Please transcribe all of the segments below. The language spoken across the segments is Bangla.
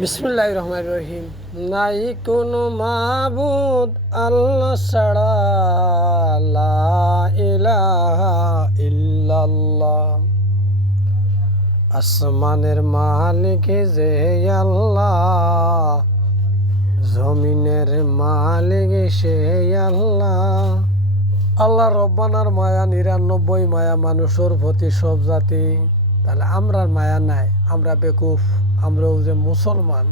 বিসমিল্লাহির রহমানির রহিম। নাই কোনো মাবুদ আল্লাহ ছাড়া, লা ইলাহা ইল্লাল্লাহ। আসমানের মালিক যে আল্লাহ, জমিনের মালিক সে আল্লাহ। আল্লাহ রব্বানার মায়া ৯৯ মায়া মানুষের প্রতি সব জাতি। তাহলে আমরার মায়া নাই, আমরা বেকুফ। আমরাও যে মুসলমান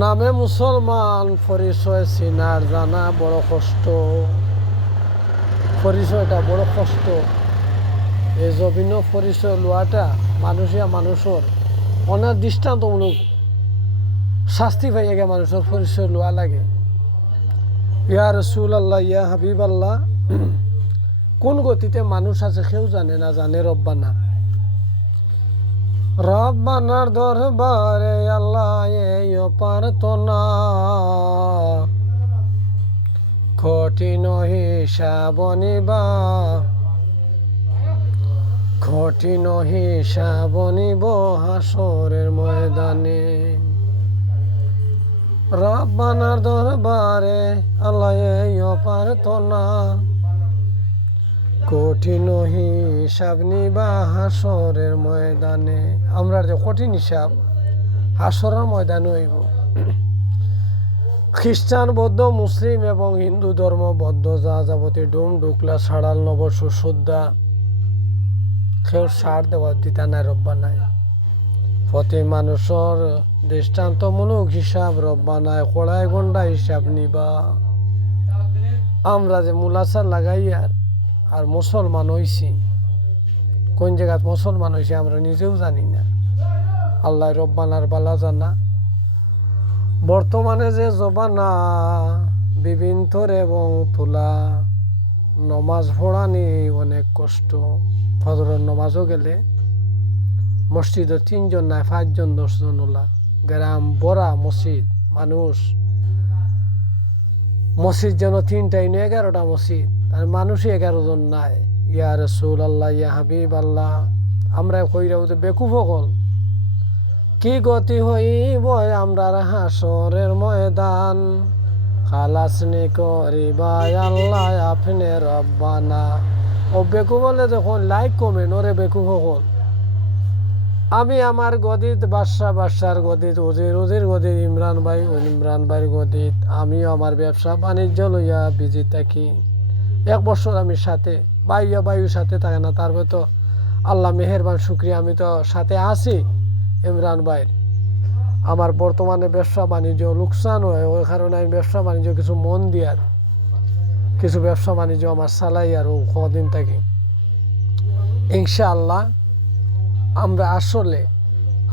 নামে মুসলমান, পরিচয় চিনার জানা বড় কষ্ট। পরিচয়টা বড় কষ্ট। এই জমিন পরিচয় লওয়াটা মানুষের অনেক দৃষ্টান্তমূলক শাস্তি পাইয়া গে মানুষের পরিচয় লওয়া লাগে। ইয়া রসুল আল্লাহ, ইয়া হাবিব আল্লাহ, কোন গতিতে মানুষ আছে কেউ জানে রব্বানা। রব্বানার দরবারে আল্লাহ পারতো না, কঠিন হিসাব নিবা, কঠিন হিসাব নিব হাসরের ময়দানে। রব্বানার দরবারে আল্লাহ পারতো না, কঠিন হিসাব নিবা হাসরের ময়দানে। আমরা যে কঠিন হিসাব হাসরের ময়দানে হইব। খ্রিস্টান, বৌদ্ধ, মুসলিম এবং হিন্দু ধর্ম বৌদ্ধ যা যাবতী ডুম ডুকলা ছাড়াল নবর্ষ শ্রদ্ধা কেউ সার দেওয়া দিতা নাই রব্বা নাই। প্রতি মানুষের দৃষ্টান্তমূলক হিসাব রব্বা নাই, কড়াই গন্ডা হিসাব নিবা। আমরা যে মুলাসার লাগাইয়ার আর মুসলমান হইছি, কোন জায়গাত মুসলমান হইছি আমরা নিজেও জানি না। আল্লাহ রব্বানার বালা জানা। বর্তমানে যে জবানা বিভিন্নর এবং তোলা নমাজ পড়ানি অনেক কষ্ট। ফজরের নমাজও গেলে মসজিদে ৩ জন নাই ৫ জন ১০ জন ওলা, গ্রাম বড়া মসজিদ মানুষ। মসজিদ যেন ৩টাই নয় ১১টা মসজিদ, তার মানুষই ১১ জন নাই। ইয়া রসুল আল্লাহ, ইয়া হাবিব আল্লাহ, আমরা কইরাও যে বেকুফ হল। কি গতি হইব আমরার হাসরের ময়দান, খালাসনি করিবা আল্লাহ আপনি রব্বানা। ও বেকুফ বলে যখন লাইক কমেন্ট ওরে বেকুফ হল। আমি আমার গদিত বাদশার গদিত, উজির গদিত ইমরান ভাইয়ের গদিত, আমিও আমার ব্যবসা বাণিজ্য লইয়া বিজি থাকি। ১ বছর আমি সাথে বায়ুর সাথে থাকে না, তারপর তো আল্লাহ মেহেরবান শুক্রিয়া আমি তো সাথে আছি ইমরান ভাইয়ের। আমার বর্তমানে ব্যবসা বাণিজ্য লোকসান হয়, ওই কারণে আমি ব্যবসা বাণিজ্য কিছু মন দিয়ার কিছু ব্যবসা বাণিজ্য আমার চালাই আর কদিন থাকি ইনশাআল্লাহ।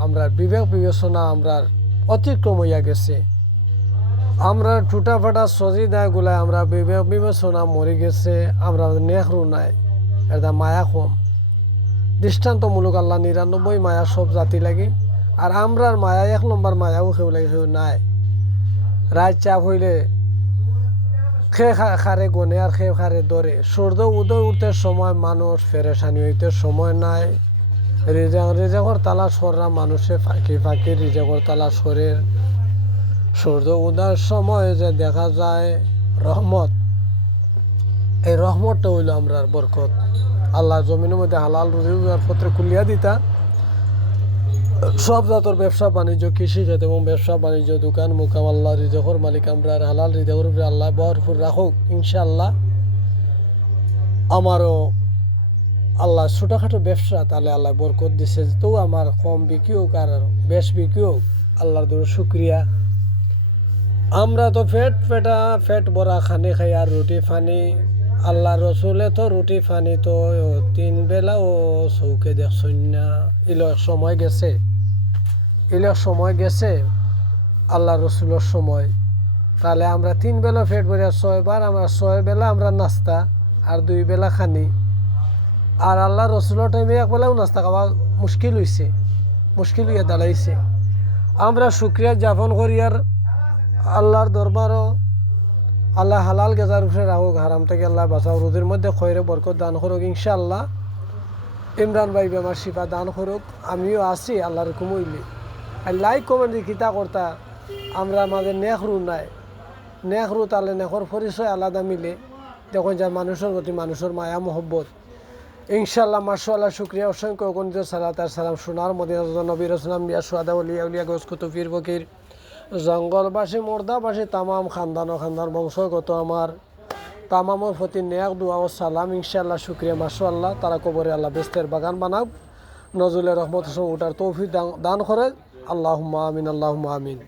আমরা বিবেক বিবেচনা আমরা অতিক্রম হইয়া গেছে। আমরা টুটাফাটা সজিদাগুলা আমরা বিবেক বিবেচনা মরে গেছে। আমরা নেহরু নাই, এটা মায়া কম। দৃষ্টান্তমূলক আল্লাহ ৯৯ মায়া সব জাতি লাগি, আর আমরার মায়া ১ নম্বর মায়াও কেউ লাগে কেউ নাই। রাত চাপ হইলে খে খারে গনে আর খে খারে দরে। সূর্য উদয় উঠতে সময় মানুষ ফেরেশানি হইতে সময় নাই। রিজেকর তালাশ করা মানুষে ফাঁকি রিজেকর তালাশ করে। সূর্য উদয়ের সময় যে দেখা যায় রহমত, এই রহমতটা হইল আমরার বরকত। আল্লাহ জমিনের মধ্যে হালাল রুজির পত্রে খুলিয়া দিতা। সব জাতর ব্যবসা বাণিজ্য, কৃষিখাত এবং ব্যবসা বাণিজ্য, দোকান মোকাম, আল্লাহ রিজেকর মালিক আমরা হালাল রিজেকর উপরে আল্লাহ ভরপুর রাখুক ইনশাআল্লাহ। আমারও আল্লাহ ছোটোখাটো ব্যবসা তাহলে আল্লাহ বরকত দিছে, তো আমার কম বিক্রি হোক আর বেশ বিক্রি হোক, আল্লাহর দূর শুক্রিয়া। আমরা তো পেট ভরা খানি খাই আর রুটি ফানি। আল্লাহ রসুলে তো রুটি ফানি তো ৩ বেলা ও চৌকে দেখছই না। ইলক সময় গেছে আল্লাহ রসুলের সময়। তাহলে আমরা ৩ বেলা পেট ভরিয়া ৬ বার আমরা ৬ বেলা আমরা নাস্তা আর ২ বেলা খানি। আর আল্লাহ রসুলের টাইমে ১ বেলাও নাস্তা খাওয়া মুশকিল হইয়া দাঁড়াইছে। আমরা শুক্রিয়া জ্ঞাপন করি আর আল্লাহর দরবারও আল্লাহ হালাল গেজার উপরে রাখুক, হারাম থেকে আল্লাহ বাঁচাও, রোদের মধ্যে খয়রে বরকত দান করুক ইনশাআল্লাহ। ইমরান ভাই বেমার শিফা দান করুক। আমিও আছি আল্লাহর হুকুম হইলে। আর লাইক কমেন্ট কিতা করতা আমরা আমাদের নেহরু নাই নেহরু তাহলে নেহর পরিচয় আলাদা মিলে দেখুন যে মানুষের প্রতি মানুষের মায়া মহব্বত ইনশাল্লাহ মাশাআল্লাহ শুক্রিয়া অসংখ্য অগণিত সালাত আর সালাম সোনার মদিনা নবী রাসূল আম্বিয়া সুহাদা ওলিয়া উলিয়া গৌস কুতুব পীর ফকির জঙ্গলবাসী মোর্দাবাসী তামাম খানদান বংশগত আমার তামামের প্রতি নেক দোয়া ও সালাম ইনশাআল্লাহ শুক্রিয়া মাশাআল্লাহ তারা কবরে আল্লাহ বেস্তের বাগান বানাব নজরুলের রহমত উঠার তৌফিক দান করে আল্লাহুম্মা আমিন আল্লাহুম্মা আমিন।